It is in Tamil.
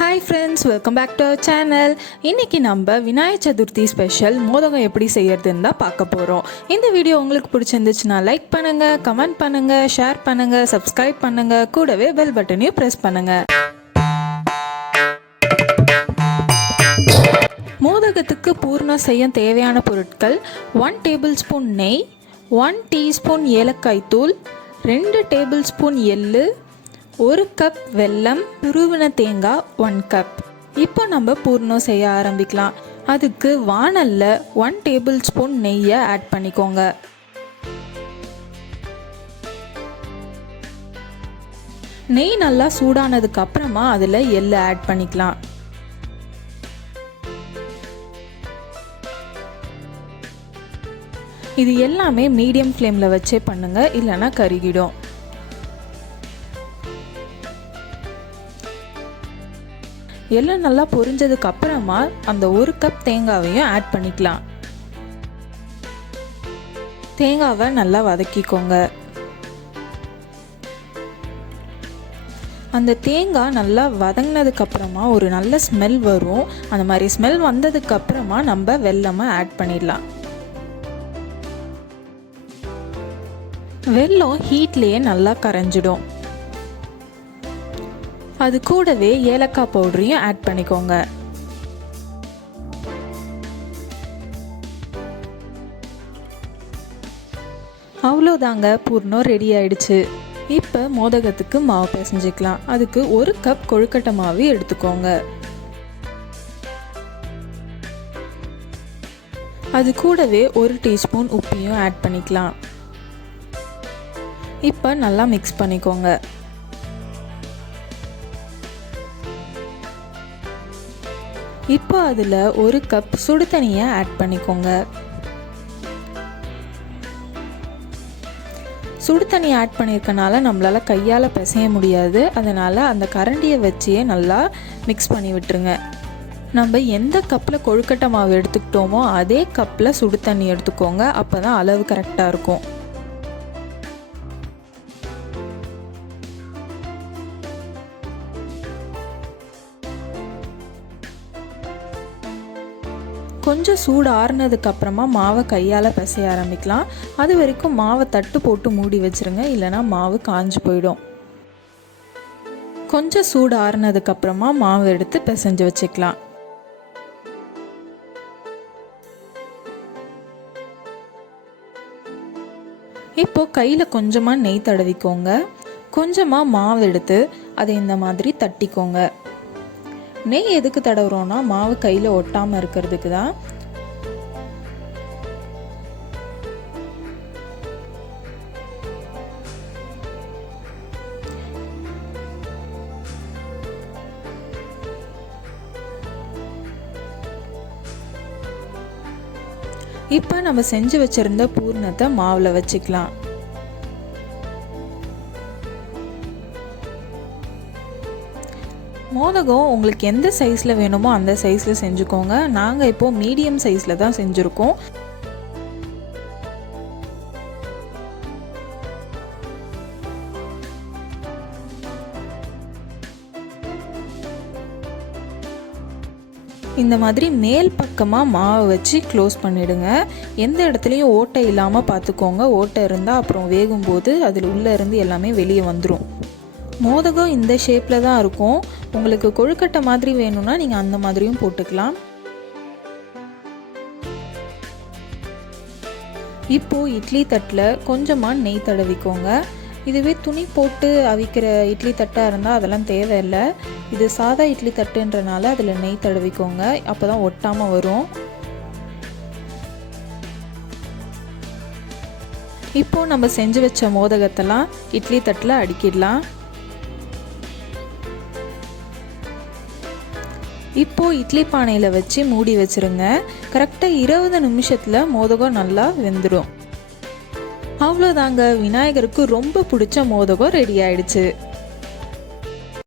Hi friends, welcome back to our channel. இன்னைக்கு நம்ம விநாயகர் சதுர்த்தி ஸ்பெஷல் மோதகம் எப்படி செய்யறதுன்னு தான் பார்க்க போறோம். இந்த வீடியோ உங்களுக்கு பிடிச்சிருந்துச்சுன்னா லைக் பண்ணுங்க, கமெண்ட் பண்ணுங்க, ஷேர் பண்ணுங்க, சப்ஸ்கிரைப் பண்ணுங்க, கூடவே பெல் பட்டனையும் பிரஸ் பண்ணுங்க. மோதகத்துக்கு பூர்ணம் செய்ய தேவையான பொருட்கள் 1 டேபிள் ஸ்பூன் நெய், 1 டீஸ்பூன் ஏலக்காய் தூள், 2 டேபிள் ஸ்பூன் எள்ளு, 1 கப் வெல்லம், துருவின தேங்காய் 1 கப். இப்போ நம்ம பூர்ணம் செய்ய ஆரம்பிக்கலாம். அதுக்கு வாணல்ல 1 டேபிள் ஸ்பூன் நெய்யை ஆட் பண்ணிக்கோங்க. நெய் நல்லா சூடானதுக்கு அப்புறமா அதில் எள்ளு ஆட் பண்ணிக்கலாம். இது எல்லாமே மீடியம் ஃப்ளேமில் வச்சே பண்ணுங்க, இல்லைன்னா கருகிடும். எல்லாம் நல்லா பொரிஞ்சதுக்கு அப்புறமா அந்த 1 கப் தேங்காவையும் ஆட் பண்ணிக்கலாம். தேங்காவை நல்லா வதக்கிக்கோங்க. அந்த தேங்காய் நல்லா வதங்கினதுக்கு அப்புறமா ஒரு நல்ல ஸ்மெல் வரும். அந்த மாதிரி ஸ்மெல் வந்ததுக்கு அப்புறமா நம்ம வெல்லமை ஆட் பண்ணிடலாம். வெல்லம் ஹீட்லேயே நல்லா கரைஞ்சிடும். அது கூடவே ஏலக்காய் பவுடரையும் ஆட் பண்ணிக்கோங்க. அவ்வளோதாங்க, பூர்ணம் ரெடி ஆயிடுச்சு. இப்போ மோதகத்துக்கு மாவு பிசைஞ்சிக்கலாம். அதுக்கு 1 கப் கொழுக்கட்டை மாவு எடுத்துக்கோங்க. அது கூடவே 1 டீஸ்பூன் உப்பையும் ஆட் பண்ணிக்கலாம். இப்போ நல்லா மிக்ஸ் பண்ணிக்கோங்க. இப்போ அதில் 1 கப் சுடு தண்ணியை ஆட் பண்ணிக்கோங்க. சுடு தண்ணி ஆட் பண்ணியிருக்கனால நம்மளால் கையால் பிசைய முடியாது. அதனால் அந்த கரண்டியை வச்சே நல்லா மிக்ஸ் பண்ணி விட்டுருங்க. நம்ம எந்த கப்பில் கொழுக்கட்டை மாவு எடுத்துக்கிட்டோமோ அதே கப்பில் சுடு தண்ணி எடுத்துக்கோங்க. அப்போ தான் அளவு கரெக்டாக இருக்கும். கொஞ்சம் சூடு ஆறுனதுக்கு அப்புறமா மாவை கையால் பிசைய ஆரம்பிக்கலாம். அது வரைக்கும் மாவை தட்டு போட்டு மூடி வச்சுருங்க, இல்லைனா மாவு காஞ்சு போயிடும். கொஞ்சம் சூடு ஆறுனதுக்கு அப்புறமா மாவு எடுத்து பிசைஞ்சு வச்சுக்கலாம். இப்போ கையில் கொஞ்சமாக நெய் தடவிக்கோங்க. கொஞ்சமாக மாவு எடுத்து அதை இந்த மாதிரி தட்டிக்கோங்க. நெய் எதுக்கு தடவுறோன்னா மாவு கையில் ஒட்டாமல் இருக்கிறதுக்கு தான். இப்போ நம்ம செஞ்சு வச்சிருந்த பூர்ணத்தை மாவில் வச்சுக்கலாம். மோதகம் உங்களுக்கு எந்த சைஸில் வேணுமோ அந்த சைஸில் செஞ்சுக்கோங்க. நாங்கள் இப்போது மீடியம் சைஸில் தான் செஞ்சுருக்கோம். இந்த மாதிரி மேல் பக்கமாக மாவை வச்சு க்ளோஸ் பண்ணிவிடுங்க. எந்த இடத்துலையும் ஓட்டை இல்லாமல் பார்த்துக்கோங்க. ஓட்டை இருந்தால் அப்புறம் வேகும்போது அதில் உள்ளே இருந்து எல்லாமே வெளியே வந்துடும். மோதகம் இந்த ஷேப்பில் தான் இருக்கும். உங்களுக்கு கொழுக்கட்டை மாதிரி வேணும்னா நீங்கள் அந்த மாதிரியும் போட்டுக்கலாம். இப்போது இட்லி தட்டில் கொஞ்சமாக நெய் தடவிக்கோங்க. இதுவே துணி போட்டு அவிக்கிற இட்லி தட்டாக இருந்தால் அதெல்லாம் தேவையில்லை. இது சாதா இட்லி தட்டுன்றனால அதில் நெய் தடவிக்கோங்க. அப்போ தான் ஒட்டாமல் வரும். இப்போது நம்ம செஞ்சு வச்ச மோதகத்தெல்லாம் இட்லி தட்டில் அடுக்கிடலாம். இப்போது இட்லி பானையில் வச்சு மூடி வச்சுருங்க. கரெக்டாக 20 நிமிஷத்தில் மோதகம் நல்லா வெந்துடும். அவ்வளோதாங்க, விநாயகருக்கு ரொம்ப பிடிச்ச மோதகம் ரெடி ஆயிடுச்சு.